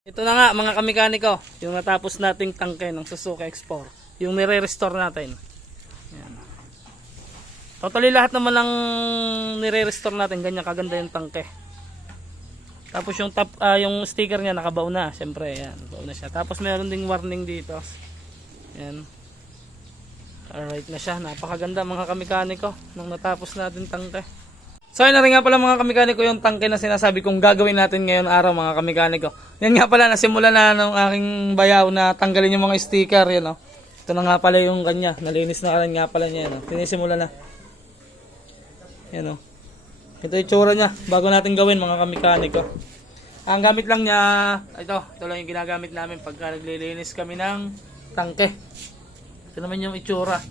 Ito na nga mga kamekaniko, yung natapos nating tangke ng Suzuki X4, yung nire-restore natin. Yan. Totally lahat naman ng nire-restore natin, ganyan kaganda yung tangke. Tapos yung top, yung sticker niya nakabaw na, syempre yan, baw na siya. Tapos meron ding warning dito. Yan. Alright na siya, napakaganda mga kamekaniko nung natapos natin tangke. So yun na rin nga pala mga kamekaniko yung tangke na sinasabi kong gagawin natin ngayon araw mga kamekaniko. Yan nga pala, nasimula na ng aking bayaw na tanggalin yung mga sticker. Yan, ito na nga pala yung kanya, nalinis na rin nga pala niya. Sinisimula na. Yan, ito yung tsura niya bago natin gawin mga kamekaniko. Ang gamit lang niya, ito lang yung ginagamit namin pagka naglilinis kami ng tangke. Ito naman yung itsura.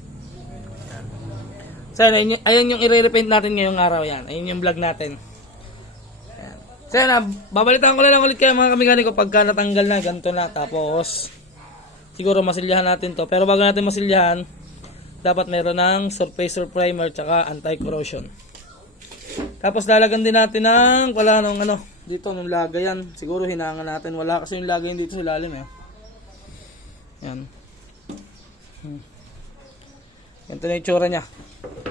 So ayan yung i-repaint natin ngayong araw yan. Ayun yung vlog natin. Ayan. So ayan, babalitaan ko lang ulit kayo mga kamekaniko pagka natanggal na, ganito na. Tapos siguro masilyahan natin to. Pero bago natin masilyahan, dapat meron ng surfacer primer tsaka anti-corrosion. Tapos lalagyan din natin ng wala nung dito nung lagayan. Siguro hinangan natin. Wala kasi yung lagayan dito sa ilalim Yan. Ganito na yung tsura nya.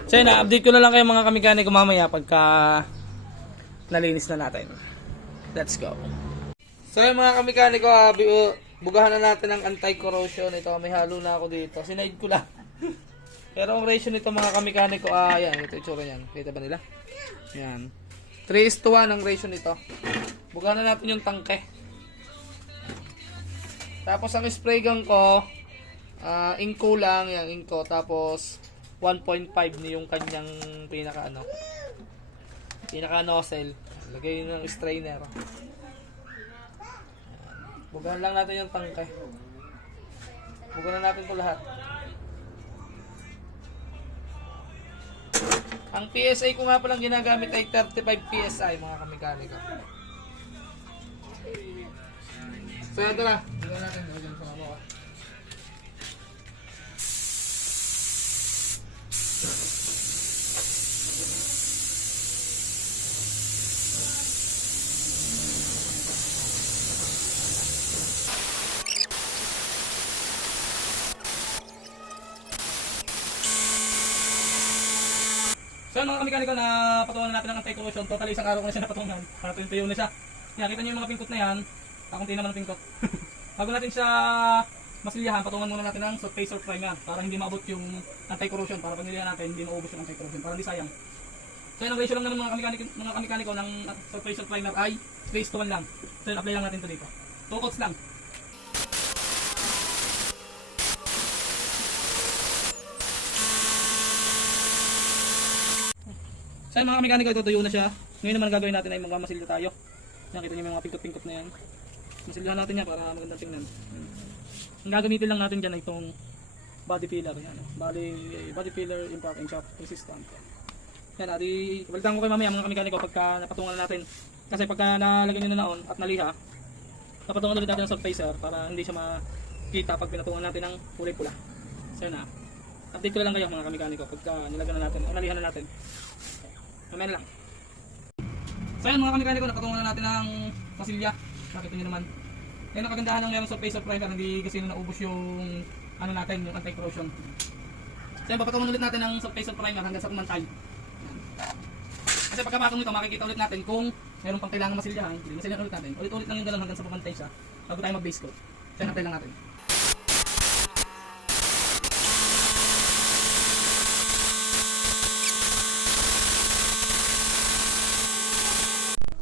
So yun, update ko na lang kayo mga kamekaniko mamaya pagka nalinis na natin. Let's go. So yun mga kamekaniko, bugahan na natin ng anti-corrosion. Ito, may halo na ako dito. Sinaid ko lang. Pero ang ratio nito mga kamekaniko, yan, ito yung tsura nyan. Kita ba nila? Yan. 3:1 ang ratio nito. Bugahan na natin yung tangke. Tapos ang spray gun ko, inko lang, yung inko. Tapos 1.5 ni yung kanyang pinaka nozzle. Lagay ng strainer. Bugahan lang natin yung tangke. Bugahan na natin ito lahat. Ang PSI ko nga palang ginagamit ay 35 PSI mga kamekaniko. So ito na. Bugahan natin. So mga kamekaniko, na patungan na natin ng anti-corrosion. Totally isang araw ko na siya napatungan. Para tuyo na siya. Nakita niyo yung mga pingkot na yan. Kakunti naman ang pingkot. Bago natin siya masilyahan, patungan muna natin ng surfacer primer para hindi maabot yung anti-corrosion. Para pag nilihan natin, hindi maubos yung anti-corrosion. Para hindi sayang. So yun ang ratio lang naman mga kamekaniko ng surfacer primer ay 3:1 lang. So yun, apply lang natin ito dito. 2 coats lang. So mga kamekaniko, ito tuyo na siya. Ngayon naman gagawin natin ay magmamasilya tayo. Nakita niyo yung mga pingkot-pingkot na yan. Masilyahan natin yan para magandang tingnan. Ang gagamitin lang natin dyan ay itong body filler. Body filler impact and shock resistant. Yan, balitaan ko kayo mamaya mga kamekaniko pagka napatungan na natin. Kasi pagka nalagyan nyo na naon at naliha, napatungan ulit natin ng surfacer para hindi siya makita pag pinatungan natin ng kulay pula. So yun na. Update ko lang kayo mga kamekaniko pagka nilagyan na natin o nalihan na natin. Mamaya na lang. So yun mga kamekaniko, napatungan na natin ng pasilya. Nakita nyo naman. Yan ang kagandahan ng merong surfacer primer, hindi kasi naubos yung natin, yung anti-corrosion. So yan, papatungan ulit natin ng surfacer primer hanggang sa kumantay. Kasi pagkapatong nito, makikita ulit natin kung meron pang kailangan masilyahan. Masilyahan ulit natin. Ulit-ulit lang yung galon hanggang sa pumantay siya bago tayo mag-base coat. So yan, apply lang natin.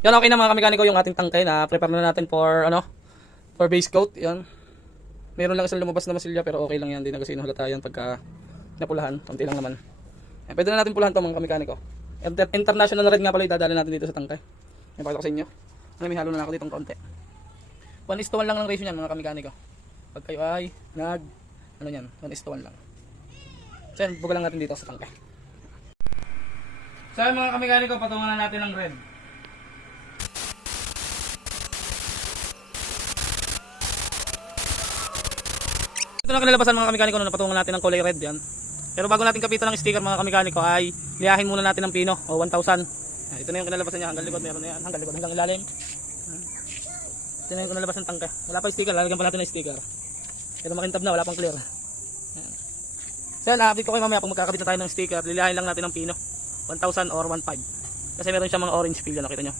Yan, okay na mga kamekaniko yung ating tangkay na prepare na natin for for base coat. Yan. Meron lang isang lumabas na masilya pero okay lang yan, hindi na kasi halata yan pagka napulahan, konti lang naman. Yan, pwede na natin pulahan to mga kamekaniko. International na red nga pala idadala natin dito sa tangkay. Yan, pakita ko sa inyo. May halo na ako ditong konti. 1:1 lang ng ratio niyan mga kamekaniko. Pag kayo ay 1:1 lang. So yan, buga lang natin dito sa tangkay. So yan mga kamekaniko, patungan na natin ng red. Ito na kinalabasan mga kamekaniko na napatungan natin ng kulay red yan. Pero bago natin kapitan ng sticker mga kamekaniko ay liyahin muna natin ng pino o 1,000. Ito na yung kinalabasan niya, hanggang likod meron na yan, hanggang likod, hanggang ilalim. Ito na yung nalabas ng tangke. Wala pa sticker, lalagyan pa natin ng sticker. Pero makintab na, wala pang clear. Ayan. So yan, update ko kayo mamaya pag magkakabit na tayo ng sticker. Lilihain lang natin ng pino. 1,000 or 1,500. Kasi meron siya mga orange peel, nakita nyo.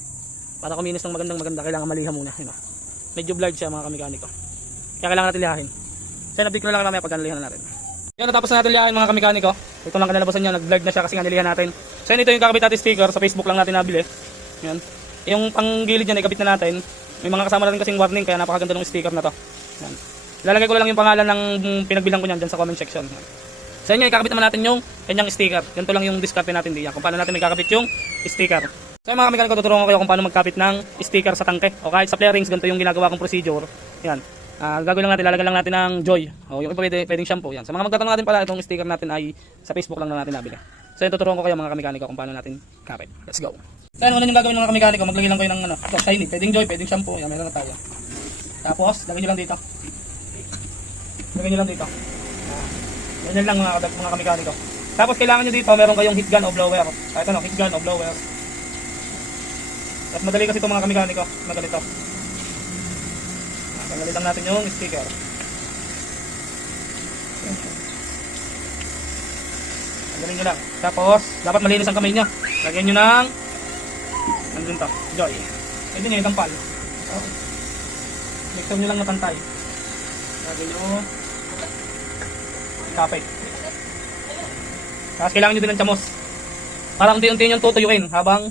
Para kuminis ng maganda, kailangan maliha muna. Yun, medyo blurred siya mga kamikaniko. Kaya kailangan natin lihahin. So yan, update ko na lang mamaya pag nalihan na natin. Yan, natapos na natin lihahin mga kamikaniko. Ito lang kanalabasan nyo, nag-blurred na siya kasi nga nilihan natin. So yan, ito yung kakabit natin sticker. Sa Facebook lang natin nabili. Yan. Yung panggilid niya, ikabit na natin. May mga kasama natin kasing warning, kaya napakaganda ng sticker na to. Yan. Ilalagay ko lang yung pangalan ng pinagbilang ko niyan dyan sa comment section. Sa inyo, ikakabit naman natin yung kanyang sticker. Ganito lang yung diskarte natin diyan. Kung paano natin magkakabit yung sticker. So yung mga kamikaniko, tuturuan ko kayo kung paano magkabit ng sticker sa tangke. O kahit sa flare rings, ganito yung ginagawa kong procedure. Yan. Gagawin lang natin, lalagyan lang natin ng joy. O yung pwedeng shampoo. Yan. Sa mga magtatanong natin pala, itong sticker natin ay sa Facebook lang na natin nabili. So yun, tuturuan ko kayo mga kamikaniko kung paano natin kapit. Let's go. So yan, una yung gagawin ng mga kamikaniko, maglagay lang kayo ng ito, shiny. Pwedeng joy, pwedeng shampoo. Yan, meron na tayo. Tapos, lagyan nyo lang dito. Lagyan nyo lang dito. Yan lang mga kamikaniko. Tapos kailangan nyo dito, meron kayong heat gun o blower. Kahit ano, heat gun o blower. Tapos madali kasi ito mga kamikaniko, na ganito. Tanggalin lang natin yung sticker. Tanggalin nyo lang. Tapos, dapat malinis ang kamay nyo. Lagyan nyo ng nandun to, joy. Pwede nyo yung tampal. Okay. Mixer nyo lang na pantay. Lagyan nyo kapit. Tapos kailangan nyo din ng chamos. Para unti-unti nyo tutuyuin habang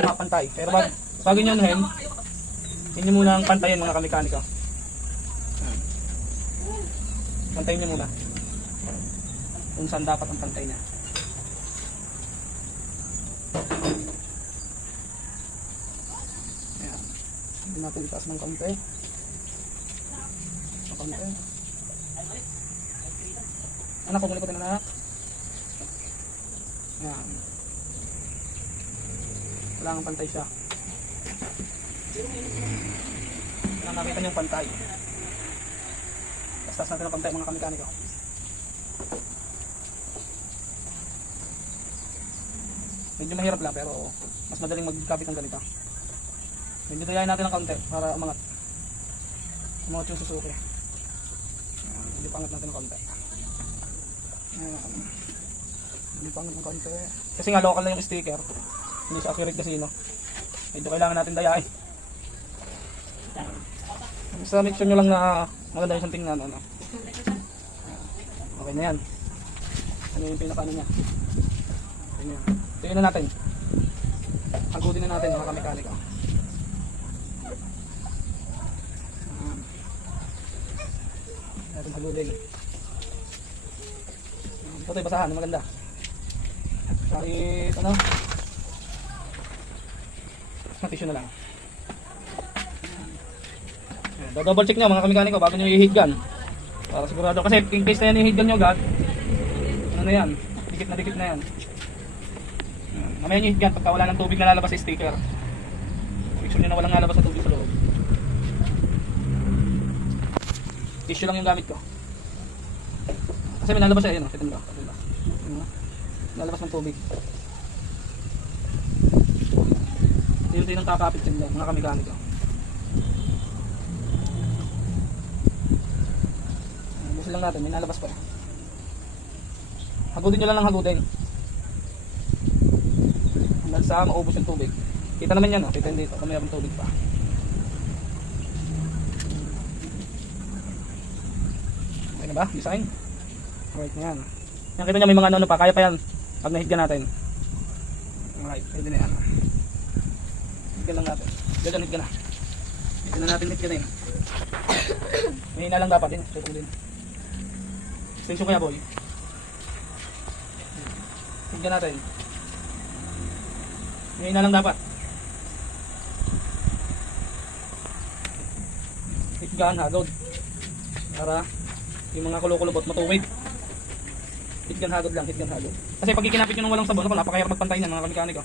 pantay. Pero bago nyo anuhin, hindi muna ang pantayin mga kamikanika. Pantayin nyo muna kung saan dapat ang pantay na. Ayan. Hindi natin itaas ng konti. Konti. Anak, kung ko din anak. Ayan. Wala nga pantay siya. Kailangan nakita niyong pantay. Tastas natin ang pantay mga kamikaniko. Medyo mahirap lang pero mas madaling magkabit ng ganito. Medyo dayain natin ng kaunti para umangat. Umangat yung susuki. Medyo pangat natin ng kaunti. Medyo pangat ng kaunti. Kasi nga local na yung sticker. Hindi sa accurate kasi no. Medyo kailangan natin dayain. Basta make sure nyo lang na maganda yung tingnan. Ano. Okay na yan. Ano yung pinaka-ano niya. Tingnan na natin. Hagutin na natin mga kamikanika. Natin hagutin. Ito yung basahan, maganda. Kahit ano, tissue na lang. Double check nyo mga kamikaniko bago nyo i-heat gun. Para sigurado, kasi in case na yan i-heat gun nyo agad, ano na yan, dikit na yan. Mamaya nyo i-heat gun pagka wala ng tubig na lalabas sa sticker. Make sure nyo na walang lalabas sa tubig sa loob. Tissue lang yung gamit ko. Kasi may nalabas siya, yun o, kita nyo. Lalabas ng tubig. Dito yung kakapit dyan mga kamikaniko. Busin lang natin, may nalabas pa. Hagutin nyo lang ng hagutin. Hanggang sa maubos yung tubig. Kita naman yan, kita dito kung mayroong tubig pa. Okay na ba? Design? Alright na yan. Yan, kita nyo may mga ano pa, kaya pa yan pag nahigyan natin. Alright, pwede na yan. Higyan lang natin. Higyan na. Higyan na natin higyan. May hina lang dapat din. Tutulin. Extension kaya boy. Higyan natin. May hina lang dapat. Higyan hagod. Para yung mga kulo-kulubot matuwid. Higyan hagod lang, higyan hagod. Kasi pag ikinapit nyo ng walang sabon, napakahirap magpantay ng mga kamikaniko.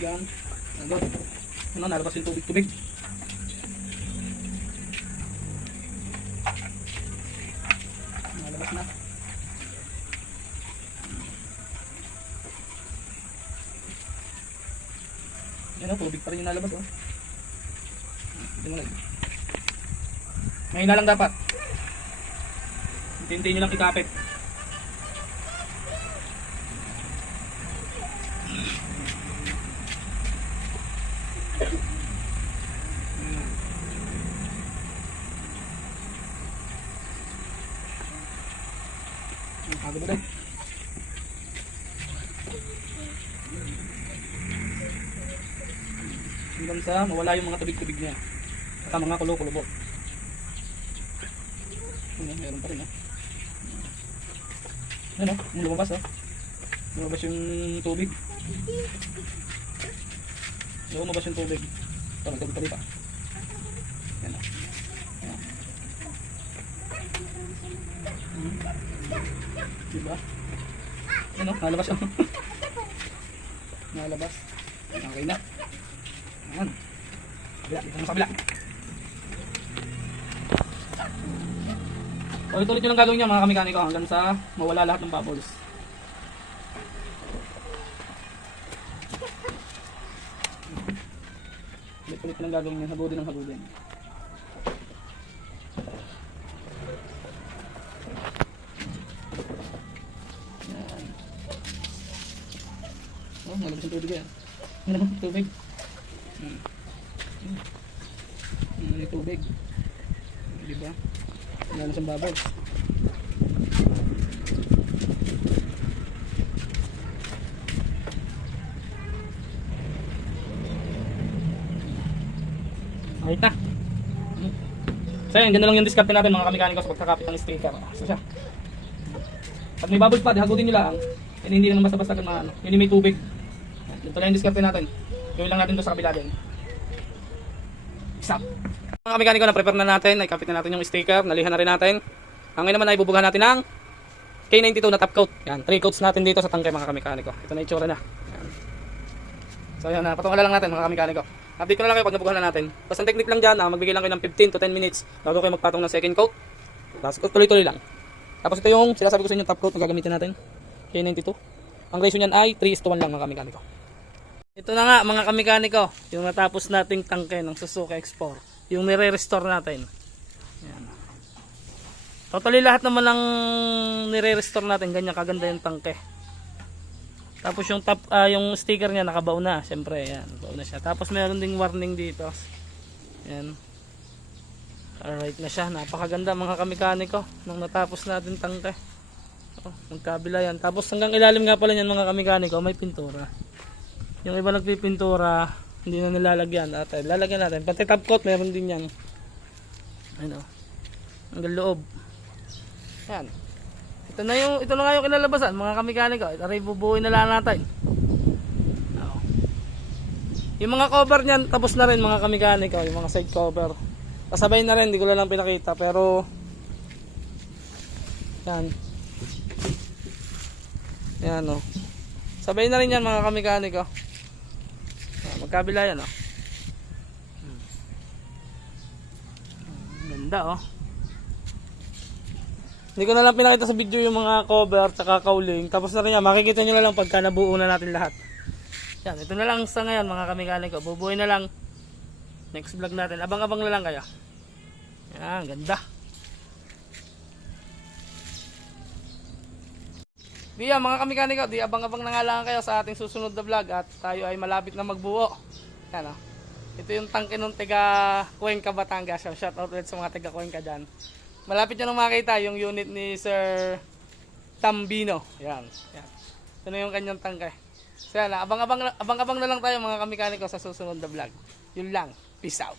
Yan. Hagod. Ano, nalabas yung tubig-tubig. Nalabas na. Yan o, tubig pa rin yung nalabas oh. Hindi mo lang. Mahina lang dapat. Hintayin nyo lang ikapit. Agad ulit. Hanggang sa mawala yung mga tubig-tubig niya. Saka mga kulo-kulubok. Meron pa rin Ano? Yung lumabas Lumabas yung tubig. Lumabas yung tubig. Ito, nagtubig pa rin pa. Yan Yan. Diba? Ano? Nalabas Nalabas. Okay na. Ayan. Kabila. Dito sa kabila. Ulit-ulit yun ang gagawin niya mga kamekaniko hanggang sa mawala lahat ng bubbles. Ulit-ulit yun ang gagawin niya. Habudin ng habudin. Yan. Oh, nalabas yung tubig yan. Nalabas yung tubig. Yung tubig. Diba? Wala na siyang bubbles. Okay na. So yan, ganda lang yung diskarte natin mga kamekaniko sa pagkakapit ng sticker. So siya. Pag may bubbles pa, hagutin nyo lang. Yan hindi naman basta-basta ano. Yun yung may tubig. Ito lang yung diskarte natin. Gawin lang natin doon sa kabila din. Stop. Mga kamekaniko, na-prepare na natin. Nakapit na natin yung sticker. Nalihan na rin natin. Ang ngayon naman ay bubugahan natin ng K92 na top coat. Yan, 3 coats natin dito sa tangke mga kamekaniko. Ito na itsura na. Yan. So yan, patungan lang natin mga kamekaniko. Update ko na lang kayo pag nabugahan na natin. Basta ang technique lang dyan, magbigay lang kayo ng 15 to 10 minutes bago kayo magpatong ng second coat. Tapos tuloy-tuloy lang. Tapos ito yung sinasabi ko sa inyo top coat na gagamitin natin. K92. Ang ratio niyan ay 3:1 lang mga kamekaniko. Ito na nga mga kamekaniko, yung natapos nating tangke ng Suzuki X4. Yung nire-restore natin. Yan. Totally lahat naman ng nire-restore natin, ganyan kaganda yung tangke. Tapos yung top, yung sticker niya nakabaw na, syempre yan, baw na siya. Tapos meron ding warning dito. Yan. Alright na siya, napakaganda mga kamekaniko nang natapos natin tangke. Oh, magkabila yan. Tapos hanggang ilalim nga pala niyan mga kamekaniko, may pintura. Yung iba nagpipintura, hindi na nilalagyan. At lalagyan natin. Pati top coat, meron din yan. Ano? Hanggang loob. Yan. Ito na nga yung kinalabasan, mga kamekaniko. Ito rin bubuuin na lang natin. Yung mga cover niyan, tapos na rin mga kamekaniko. Yung mga side cover. Kasabay na rin, hindi ko lang pinakita. Pero, yan. Yan o. Sabay na rin yan mga kamekaniko. Magkabila yan Ganda Hindi ko na lang pinakita sa video yung mga cover tsaka cowling. Tapos na rin yan, makikita nyo na lang pagka nabuo na natin lahat. Yan, ito na lang sa ngayon mga kamekaniko. Bubuuin na lang next vlog natin. Abang-abang na lang kayo. Yan, ganda. Diya mga kamekaniko, di abang-abang na nga lang kayo sa ating susunod na vlog. At tayo ay malapit na magbuo. Yan Ito yung tangke ng taga Cuenca, Batangas. Shout out ulit sa mga taga Cuenca dyan. Malapit nyo nang makita yung unit ni Sir Tambino. Yan. Ito na yung kanyang tangke. So yan, abang-abang na lang tayo mga kamekaniko sa susunod na vlog. Yun lang. Peace out.